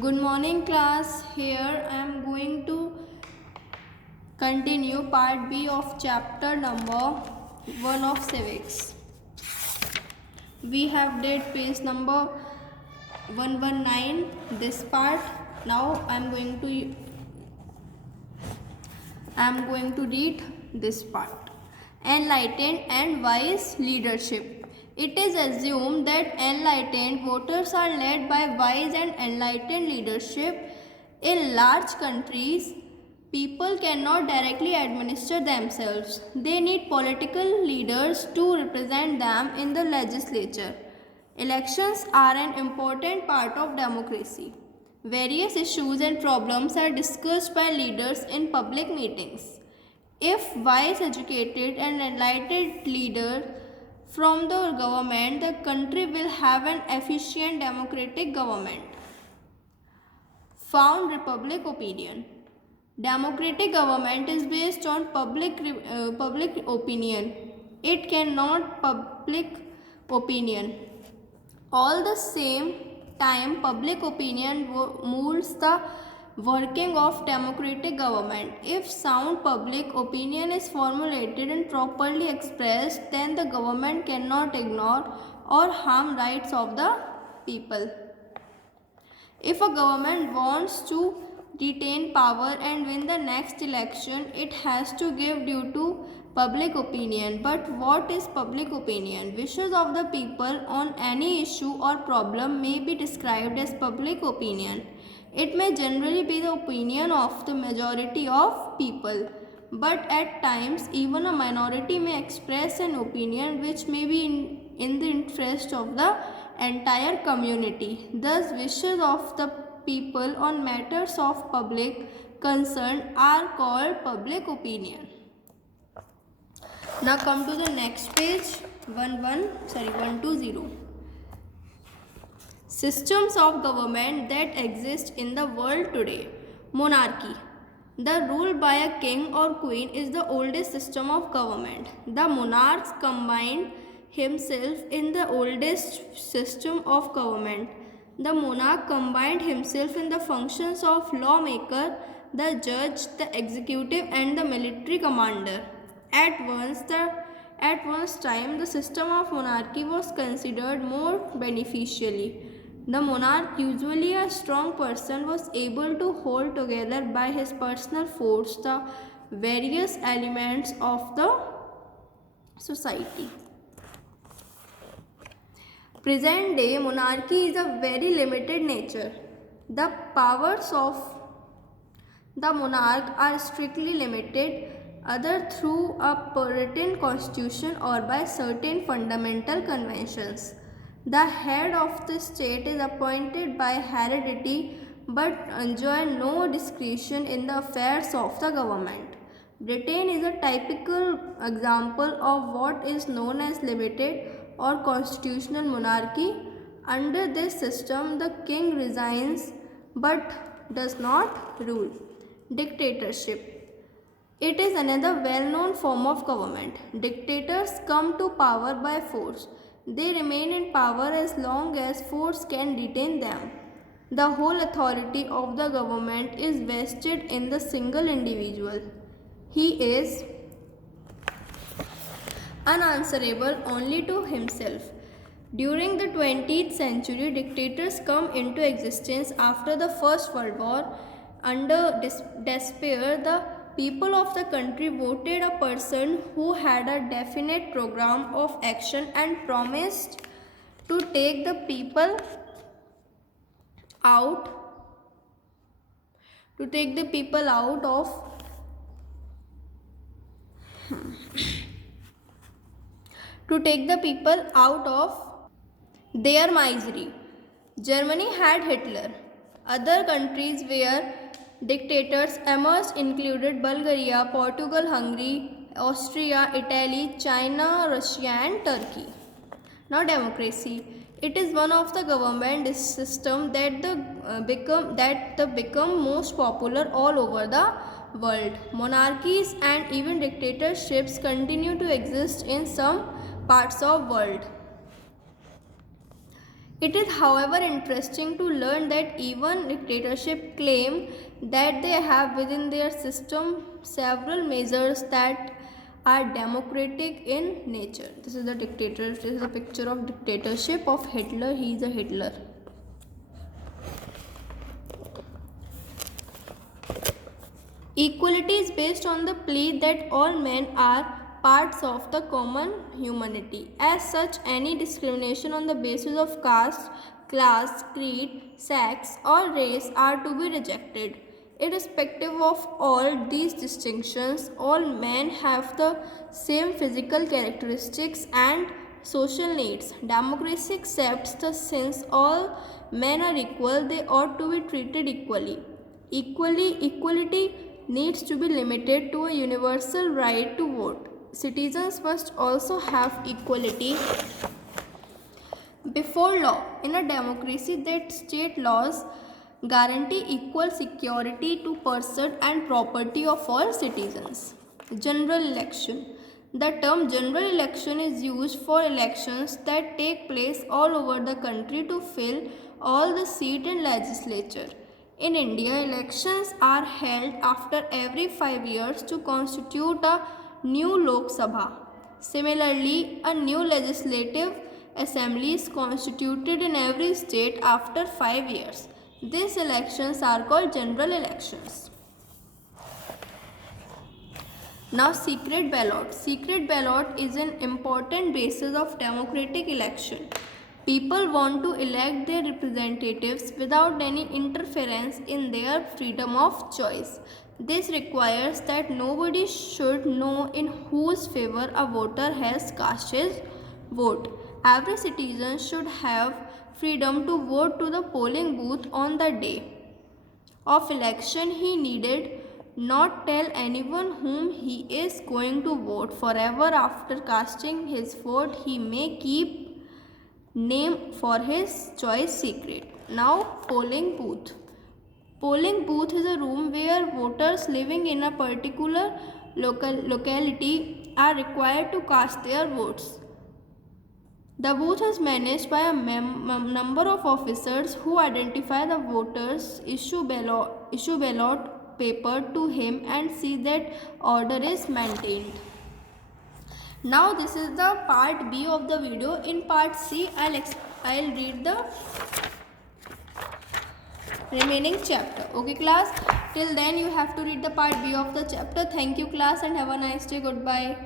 Good morning class. Here I am going to continue part B of chapter number 1 of civics. We have did page number 119 this part. Now I am going to read this part. Enlightened and wise leadership. It is assumed that enlightened voters are led by wise and enlightened leadership. In large countries, people cannot directly administer themselves. They need political leaders to represent them in the legislature. Elections are an important part of democracy. Various issues and problems are discussed by leaders in public meetings. If wise, educated, and enlightened leaders from the government, the country will have an efficient democratic government. Found republic opinion. Democratic government is based on public opinion. It cannot public opinion. All the same time, public opinion molds the working of democratic government. If sound public opinion is formulated and properly expressed, then the government cannot ignore or harm rights of the people. If a government wants to retain power and win the next election, it has to give due to public opinion. But what is public opinion? Wishes of the people on any issue or problem may be described as public opinion. It may generally be the opinion of the majority of people, but at times even a minority may express an opinion which may be in the interest of the entire community. Thus, wishes of the people on matters of public concern are called public opinion. Now come to the next page 120. Systems of government that exist in the world today. Monarchy. The rule by a king or queen is the oldest system of government. The monarchs combined himself in the oldest system of government. The monarch combined himself in the functions of lawmaker, the judge, the executive, and the military commander. At once time, the system of monarchy was considered more beneficially. The monarch, usually a strong person, was able to hold together by his personal force the various elements of the society. Present day monarchy is a very limited nature. The powers of the monarch are strictly limited, either through a written constitution or by certain fundamental conventions. The head of the state is appointed by heredity but enjoy no discretion in the affairs of the government. Britain is a typical example of what is known as limited or constitutional monarchy. Under this system, the king resigns but does not rule. Dictatorship. It is another well-known form of government. Dictators come to power by force. They remain in power as long as force can detain them. The whole authority of the government is vested in the single individual. He is unanswerable only to himself. During the 20th century, dictators come into existence after the First World War. Under despair, the people of the country voted a person who had a definite program of action and promised to take the people out of their misery. Germany had Hitler. Other countries where dictators emerged included Bulgaria, Portugal, Hungary, Austria, Italy, China, Russia, and Turkey. Now, democracy. It is one of the government system that become most popular all over the world. Monarchies and even dictatorships continue to exist in some parts of world. It is, however, interesting to learn that even dictatorship claim that they have within their system several measures that are democratic in nature. This is the dictator. This is a picture of dictatorship of Hitler. He is a Hitler. Equality is based on the plea that all men are parts of the common humanity. As such, any discrimination on the basis of caste, class, creed, sex, or race are to be rejected. Irrespective of all these distinctions, all men have the same physical characteristics and social needs. Democracy accepts that since all men are equal, they ought to be treated equally. Equality needs to be limited to a universal right to vote. Citizens must also have equality before law. In a democracy, that state laws guarantee equal security to person and property of all citizens. General election. The term general election is used for elections that take place all over the country to fill all the seats in legislature. In India, elections are held after every 5 years to constitute a new Lok Sabha. Similarly, a new legislative assembly is constituted in every state after 5 years. These elections are called general elections. Now, secret ballot. Secret ballot is an important basis of democratic election. People want to elect their representatives without any interference in their freedom of choice. This requires that nobody should know in whose favor a voter has cast his vote. Every citizen should have freedom to vote to the polling booth on the day of election. He needed not tell anyone whom he is going to vote. Forever after casting his vote, he may keep name for his choice secret. Now, polling booth. Polling booth is a room where voters living in a particular locality are required to cast their votes. The booth is managed by a number of officers who identify the voters, issue ballot paper to him, and see that order is maintained. Now this is the part B of the video. In part C, I'll read the remaining chapter. Okay class, till then you have to read the part B of the chapter. Thank you class and have a nice day. Goodbye.